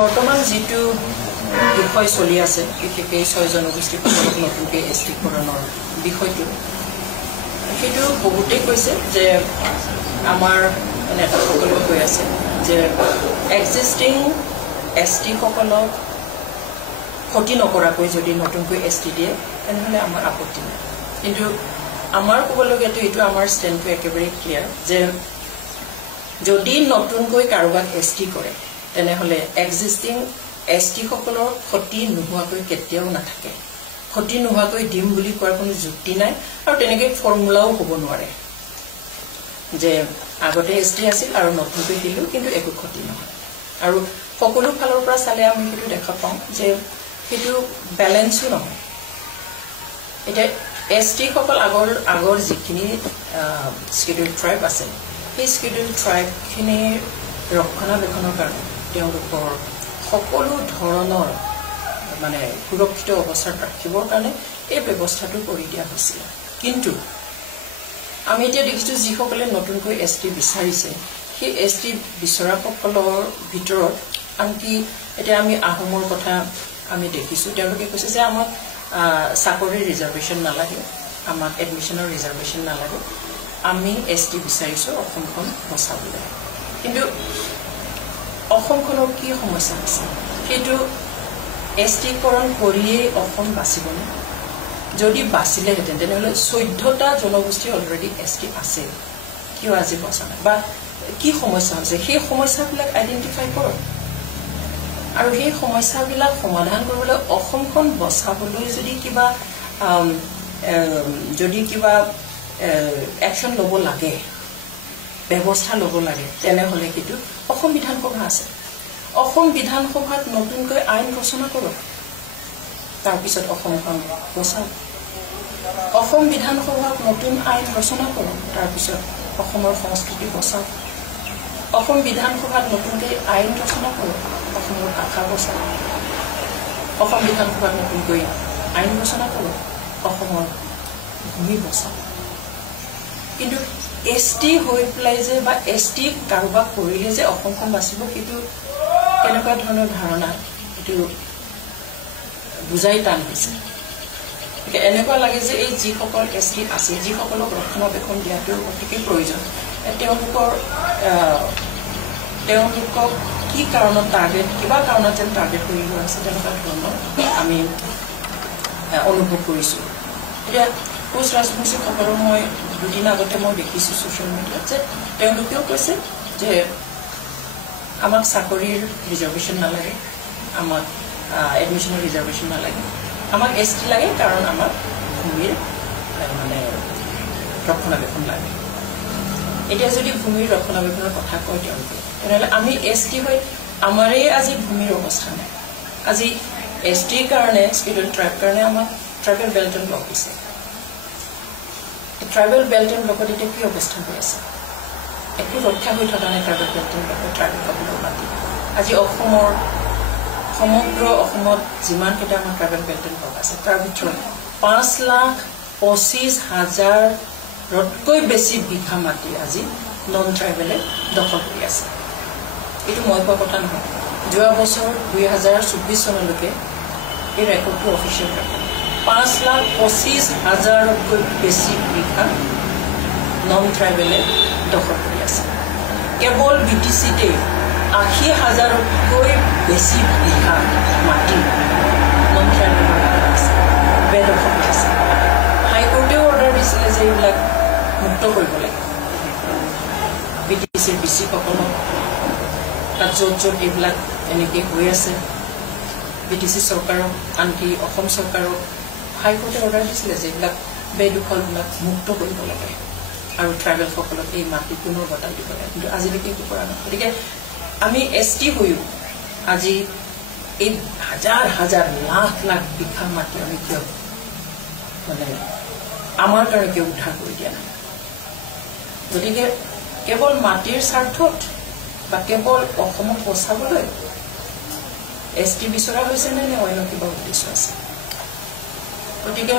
বৰ্তমান যেটো বিষয় চলি আছে বিশেষকৈ 6 জনগোষ্ঠীৰ নতুনকে এষ্টিকৰণৰ বিষয়টো সেইটো বহুতে কৈছে যে আমাৰ নেতাসকলে কৈ আছে যে এক্সিস্টিং এসটি সকলক ক্ষতি নকৰাকৈ যদি নতুনকৈ এসটি দিয়ে তেনেহলে আমাৰ আপত্তি নাই কিন্তু আমাৰ ক'বলগীয়াটো এইটো আমাৰ ষ্টেণ্ডটো একেবাৰে ক্লিয়াৰ যে যদি নতুনকৈ কাৰোবাক এসটি কৰে তেনেহলে এক্সিস্টিং এসটি সকলৰ ক্ষতি নোহোৱাকৈ কেতিয়াও নাথাকে ক্ষতি নোহোৱাকৈ দিম বুলি কোৱাৰ কোনো যুক্তি নাই আৰু তেনেকৈ ফৰ্মুলাও হ'ব নোৱাৰে যে আগতে এসটি আছিল আৰু নতুনকৈ দিলো কিন্তু একো ক্ষতি নহয় আৰু সকলো ফালৰ পৰা চালে আমি সেইটো দেখা পাওঁ যে সেইটো ব্যালেন্সও নহয় এটা এসটি সকল আগৰ যিখিনি স্কেডিউল ট্ৰাইব আছে সেই স্কেডিউল ট্ৰাইব খিনি ৰক্ষণাবেক্ষণৰ কাৰণে তেওঁলোকৰ সকলো ধৰণৰ মানে সুৰক্ষিত অৱস্থাত ৰাখিবৰ কাৰণে এই ব্যৱস্থাটো কৰি দিয়া হৈছিল কিন্তু আমি এতিয়া দেখিছো যিসকলে নতুনকৈ এসটি বিচাৰিছে সেই এসটি বিচৰা সকলৰ ভিতৰত আনকি এতিয়া আমি আহোমৰ কথা আমি দেখিছো তেওঁলোকে কৈছে যে আমাক চাকৰিৰ ৰিজাৰ্ভেশ্যন নালাগে আমাক এডমিশনৰ ৰিজাৰ্ভেশ্যন নালাগে আমি এসটি বিচাৰিছো অসমখন বচাবলৈ কিন্তু অসমখনৰ কি সমস্যা আছে সেইটো এসটিকৰণ কৰিয়ে অসম বাচিবনে যদি বাচিলে হেতেন তেনেহলে 14টা জনগোষ্ঠী অলৰেডি এসটি আছে কিয় আজি বচা নাই বা কি সমস্যা আছে সেই সমস্যাবিলাক আইডেন্টিফাই কৰক আৰু সেই সমস্যাবিলাক সমাধান কৰিবলৈ অসমখন বচাবলৈ যদি কিবা একশন ল'ব লাগে ব্যৱস্থা ল'ব লাগে তেনেহলে কিন্তু অসম বিধানসভা আছে অসম বিধানসভাত নতুনকৈ আইন ৰচনা কৰক তাৰ পিছত অসমখন বচাওক অসম বিধানসভাত নতুন আইন ৰচনা কৰক তাৰ পিছত অসমৰ সংস্কৃতি বচাওক অসম বিধানসভাত নতুনকৈ আইন ৰচনা কৰক অসমৰ ভাষা বচাওক অসম বিধানসভাত নতুনকৈ আইন ৰচনা কৰক অসমৰ ভূমি বচাওক কিন্তু এসটি হৈ পেলাই যে বা এসটি কাৰোবাক কৰিলে যে অসমখন বাচিব সেইটো কেনেকুৱা ধৰণৰ ধাৰণা এইটো বুজাই টান হৈছে এনেকুৱা লাগে যে এই যিসকল এসটি আছে যিসকলক ৰক্ষণাবেক্ষণ দিয়াটো অতিকে প্ৰয়োজন তেওঁলোকক কি কাৰণত টাৰ্গেট কিবা কাৰণত যেন টাৰ্গেট কৰি লোৱা আছে তেনেকুৱা ধৰণৰ আমি অনুভৱ কৰিছোঁ এতিয়া কোচ ৰাজবংশীসকলৰ মই দুদিন আগতে মই দেখিছোঁ ছ'চিয়েল মিডিয়াত যে তেওঁলোকেও কৈছে যে আমাক চাকৰিৰ ৰিজাৰ্ভেশ্যন নালাগে আমাক এডমিশ্যনৰ ৰিজাৰ্ভেশ্যন নালাগে আমাক এসটি লাগে কাৰণ আমাক ভূমিৰ মানে ৰক্ষণাবেক্ষণ লাগে এতিয়া যদি ভূমিৰ ৰক্ষণাবেক্ষণৰ কথা কয় তেওঁলোকে তেনেহ'লে আমি এসটি হৈ আমাৰেই আজি ভূমিৰ অৱস্থা নাই আজি এসটিৰ কাৰণে স্কিডুল ট্ৰাইব কাৰণে আমাক ট্ৰাইবেল বেল্ট এণ্ড ব্লক দিছে ট্ৰাইবেল বেল্ট এণ্ড ব্লকত এতিয়া কি অৱস্থা হৈ আছে একো ৰক্ষা হৈ থকা নাই ট্ৰাইবেল বেল্ট এণ্ড ব্লকত ট্ৰাইবেল সকলৰ মাটি আজি অসমৰ সমগ্ৰ অসমত যিমানকেইটা আমাৰ ট্ৰাইবেল বেল্ট এণ্ড ব্লক আছে তাৰ ভিতৰত 5,25,000তকৈ বেছি বিঘা মাটি আজি নন ট্ৰাইবেলে দখল কৰি আছে এইটো মই কোৱা কথা নহয় যোৱা বছৰ 2024 চনলৈকে এই ৰেকৰ্ডটো অফিচিয়েল ৰেকৰ্ড 5,25,000তকৈ বেছি বিঘা নন ট্ৰাইবেলে দখল কৰি আছে কেৱল বিটিচিতে 80,000তকৈ বেছি বিঘা মাটি নন ট্ৰাইবেলৰ আছে বেদখল কৰি আছে হাইকোৰ্টেও অৰ্ডাৰ দিছিলে যে এইবিলাক মুক্ত কৰিব লাগে বিটিচিৰ বিচিসকলক তাত য'ত এইবিলাক এনেকৈ হৈ আছে বিটিচি চৰকাৰক আনকি অসম চৰকাৰক হাইকোৰ্টে অৰ্ডাৰ দিছিলে যে এইবিলাক বেদখলবিলাক মুক্ত কৰিব লাগে আৰু ট্ৰাইবেলসকলক এই মাটি পুনৰ গতাই দিব লাগে কিন্তু আজিলৈকে একো কৰা নাই গতিকে আমি এসটি হৈও আজি এই হাজাৰ হাজাৰ লাখ লাখ বিঘা মাটি আমি কিয় মানে আমাৰ কাৰণে কিয় উদ্ধাৰ কৰি দিয়া নাই গতিকে কেৱল মাটিৰ স্বাৰ্থত বা কেৱল অসমক বচাবলৈ এসটি বিচৰা হৈছে নে অন্য কিবা উদ্দেশ্য আছে গতিকে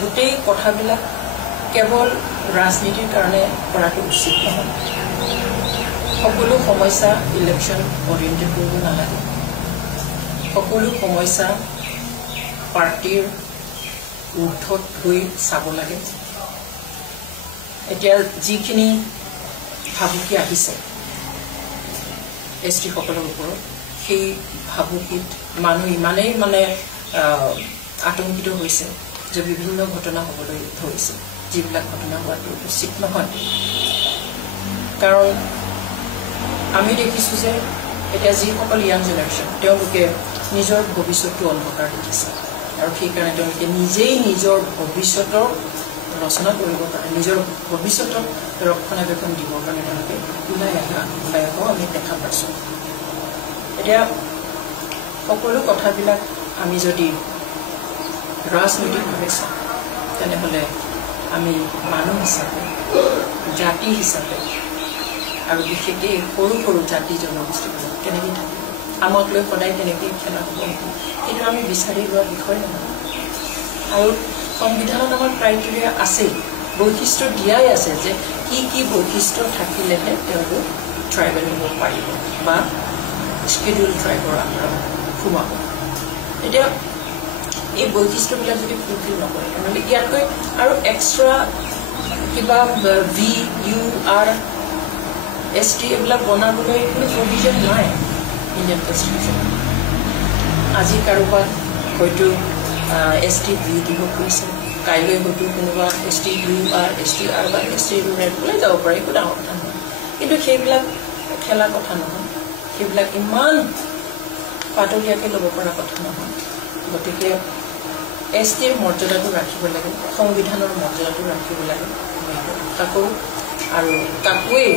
গোটেই কথাবিলাক কেৱল ৰাজনীতিৰ কাৰণে কৰাটো উচিত নহয় সকলো সমস্যা ইলেকশ্যন অৰিয়েণ্টেড কৰিব নালাগে সকলো সমস্যা পাৰ্টিৰ ঊৰ্ধত হৈ চাব লাগে এতিয়া যিখিনি ভাবুকি আহিছে এছটি সকলৰ ওপৰত সেই ভাবুকিত মানুহ ইমানেই মানে আতংকিত হৈছে যে বিভিন্ন ঘটনা হ'বলৈ ধৰিছে যিবিলাক ঘটনা হোৱাটো উচিত নহয় কাৰণ আমি দেখিছোঁ যে এতিয়া যিসকল ইয়াং জেনেৰেশ্যন তেওঁলোকে নিজৰ ভৱিষ্যতটো অন্ধকাৰ দেখিছে আৰু সেইকাৰণে তেওঁলোকে নিজেই নিজৰ ভৱিষ্যতৰ ৰচনা কৰিব পাৰে নিজৰ ভৱিষ্যতক ৰক্ষণাবেক্ষণ দিবৰ কাৰণে তেওঁলোকে ওলাই অহা আমি দেখা পাইছোঁ এতিয়া সকলো কথাবিলাক আমি যদি ৰাজনৈতিকভাৱে চাওঁ তেনেহ'লে আমি মানুহ হিচাপে জাতি হিচাপে আৰু বিশেষকৈ সৰু সৰু জাতি জনগোষ্ঠীবিলাক কেনেকৈ থাকিব আমাক লৈ সদায় তেনেকৈ খেলা হ'ব নেকি সেইটো আমি বিচাৰি লোৱা বিষয় নহয় আৰু সংবিধানত আমাৰ ক্ৰাইটেৰিয়া আছেই বৈশিষ্ট্য দিয়াই আছে যে কি বৈশিষ্ট্য থাকিলেহে তেওঁলোক ট্ৰাইবেল হ'ব পাৰিব বা স্কেডিউল ট্ৰাইবৰ আণ্ডাৰত সোমাব এতিয়া এই বৈশিষ্ট্যবিলাক যদি ফুলফিল নকৰে তেনেহ'লে ইয়াতকৈ আৰু এক্সট্ৰা কিবা VUR ST এইবিলাক বনাবলৈ কোনো প্ৰভিজন নাই ইণ্ডিয়ান কনষ্টিটিউশ্যন আজি কাৰোবাক হয়তো ST V দিব খুজিছে কাইলৈ হয়তো কোনোবা ST UR STR বা ST ৰুৰেল ওলাই যাব পাৰে একো ডাঙৰ কথা নহয় কিন্তু সেইবিলাক খেলা কথা নহয় সেইবিলাক ইমান পাতলীয়াকৈ ল'ব পৰা কথা নহয় গতিকে STৰ মৰ্যাদাটো ৰাখিব লাগে সংবিধানৰ মৰ্যাদাটো ৰাখিব লাগে তাকো আৰু তাকোৱেই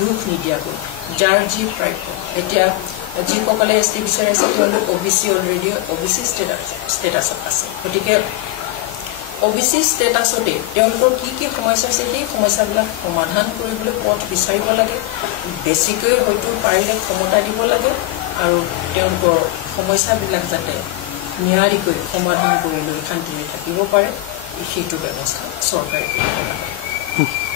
দুখ নিদিয়াকৈ যাৰ যি প্ৰাপ্য এতিয়া যিসকলে ST বিচাৰি আছে তেওঁলোক OBC অলৰেডি OBC ষ্টেটাছত আছে গতিকে OBC ষ্টেটাছতে তেওঁলোকৰ কি সমস্যা আছে সেই সমস্যাবিলাক সমাধান কৰিবলৈ পথ বিচাৰিব লাগে বেছিকৈ হয়তো পাৰিলে ক্ষমতা দিব লাগে আৰু তেওঁলোকৰ সমস্যাবিলাক যাতে নিয়াৰিকৈ সমাধান কৰি লৈ শান্তিৰে থাকিব পাৰে সেইটো ব্যৱস্থা চৰকাৰে কৰিব লাগে